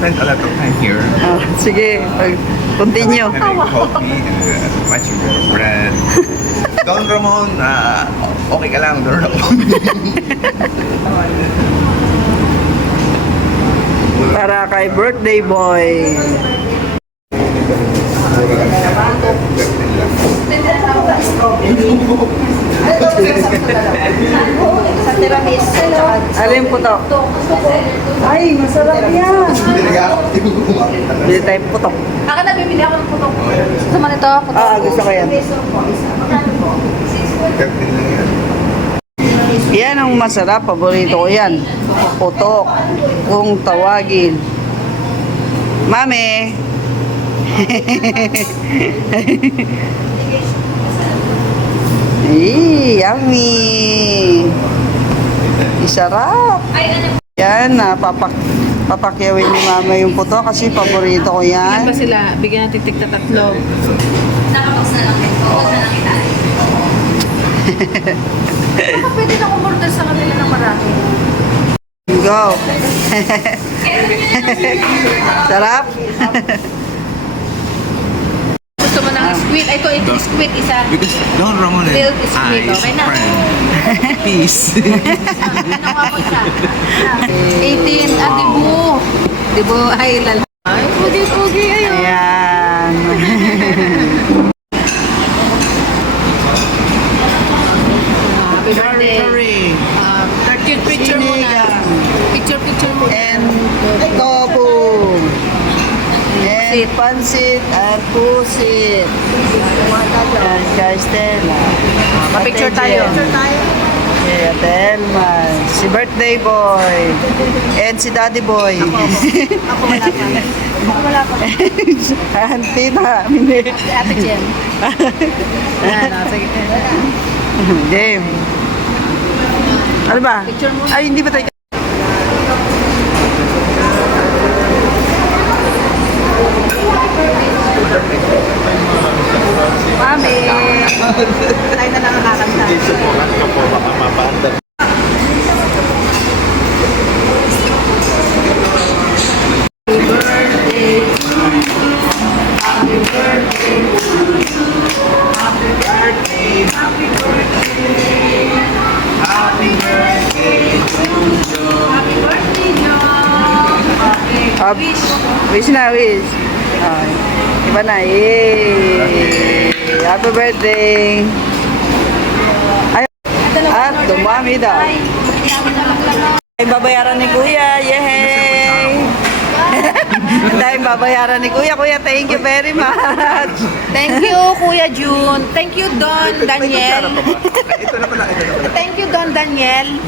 spent a lot of time here. Sige, continue. Having coffee and watching your bread. Don Ramon, okay ka lang, Don Ramon. Para kay birthday boy. Sa tiramisu. Alin po to? Ay, masarap yan. Bili tayong putok. Ako na bibili ako ng putok. Gusto mo nito? Gusto ko yan. Yan ang masarap. Paborito ko yan. Putok. Kung tawagin. Mami. Yummy. Isarap. Yan, papakyawin ni mama yung puto kasi paborito ko yan. Ba sila? Bigyan natin tigta tatlo. Nakabox na lang. Box na lang kita. Baka pwede na umorder sa kanila ng marami. Go. Sarap. Gusto mo ng squid? Ito squid isa. Because Don Ramon and Grilled squid, I okay na. friend. Peace. Ginawa ko siya. 18, Dibu. Dibu, ay lalo. Ay, pugi-pugi, ayun. Ayan. Happy birthday. Picture muna. Picture muna. And tofu. And pansit at pusit. And kay Stella. Pa-picture tayo. Yeah, Telma. Si birthday boy. And si daddy boy. Ako wala pa. Auntie na. Mini. Ate Jem. Ayan, sige. Game. Ano ba? Picture mo. Ay, hindi ba tayo? Mami. Tayo na lang ang kakanta. Wish na, wish. Iba na, yay! Happy birthday! Ay, at dumami daw. Ay, babayaran ni Kuya, yay! Dahil babayaran ni Kuya. Kuya, thank you very much. Thank you, Kuya June. Thank you, Don Daniel. Thank you, Don Daniel.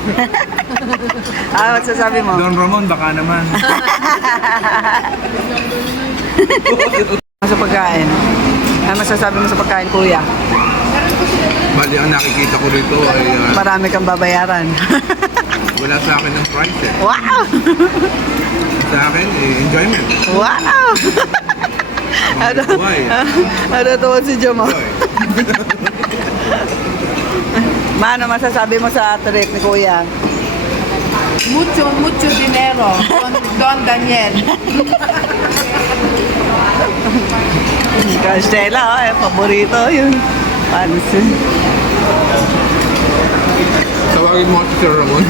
Masasabi mo? Don Ramon, baka naman. Sa pagkain. Ano masasabi mo sa pagkain, Kuya? Bali, ang nakikita ko rito ay Marami kang babayaran. wala sa akin ng price eh. Wow! Sa akin, enjoyment. Wow! Buhay. Ano tuwa si Jamo? Mano, masasabi mo sa trip ni Kuya? Mucho dinero. Don Daniel. Castella, paborito yun. Pansin. Tawagin mo si Sir Ramon.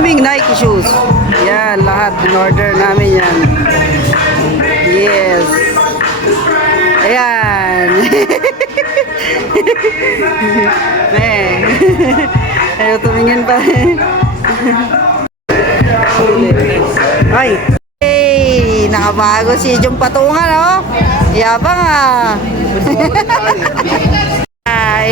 Aming Nike shoes. Yan, lahat. In-order namin yan. Yes. Ayan. Ayaw tumingin pa. Ay. Hey, nakabago si Jong Patungan, oh. Yabang, ah. Ay.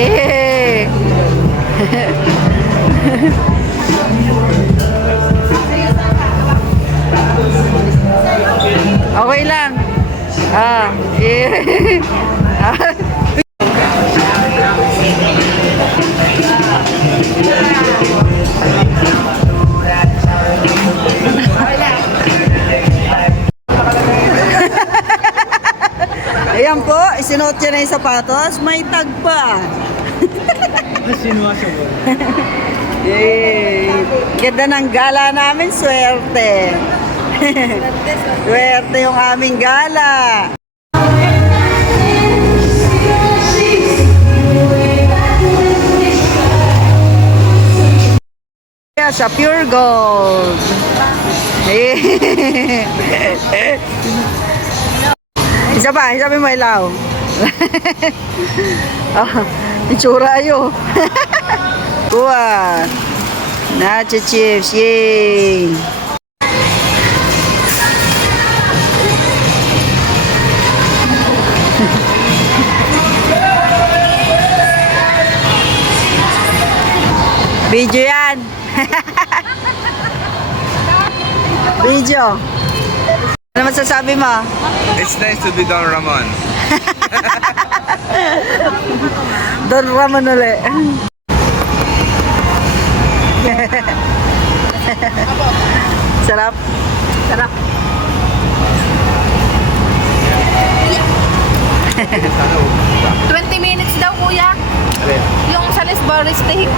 Okay lang. Ayan po, isinuot niya na yung sapatos. May tag pa. Yay! Ganda ng gala namin, swerte. Swerte yung aming gala. Yeah, sa Pure Gold. Isa pa mo ilaw. Itsura ayo. Kuha. Nacho chips, yay! Video yan. Video. Ano masasabi mo? It's nice to be Don Ramon. Don Ramon ulit. Sarap. Sarap. Sana 20 minutes daw, kuya. Yung Salisbury steak.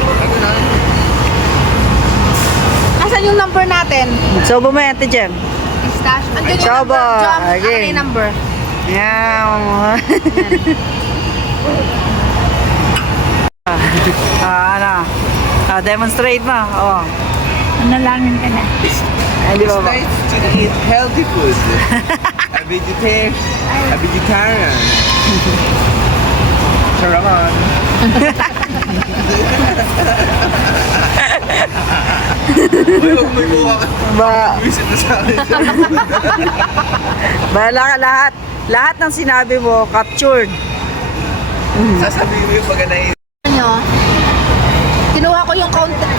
Asan yung number natin? Sobo mo yan, Ate Jem. Pistache. Andun yung Sobo. number. Jom, ano Again. yung number? Yan. Ano? Demonstrate mo. Oh. Nalangin ka na. Hindi It's ba ba? nice to eat healthy food. A vegetarian. Sir Ramon. Uy, huwag may buka ka. Visit na sa akin. Bahala ka lahat. Lahat ng sinabi mo, captured. Sasabihin mo yung pag Ano? Kinuha ko yung counter.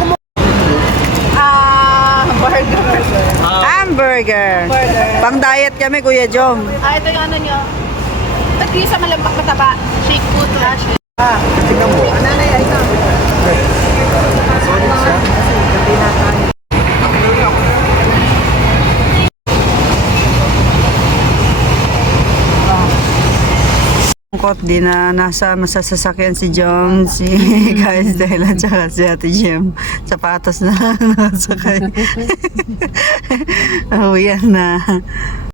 Burger. Hamburger. Burger. Pang diet kami, Kuya Jom. Ito yung ano nyo. Ito yung sa malambak mataba. Shake food. Shake. Tingnan mo. Nanay, ito. Sorry siya. Kot, di na nasa masasasakyan si Jom, si Guys Dela, tsaka si Ate Jem. Sapatos na lang nakasakay. Oh, yan na.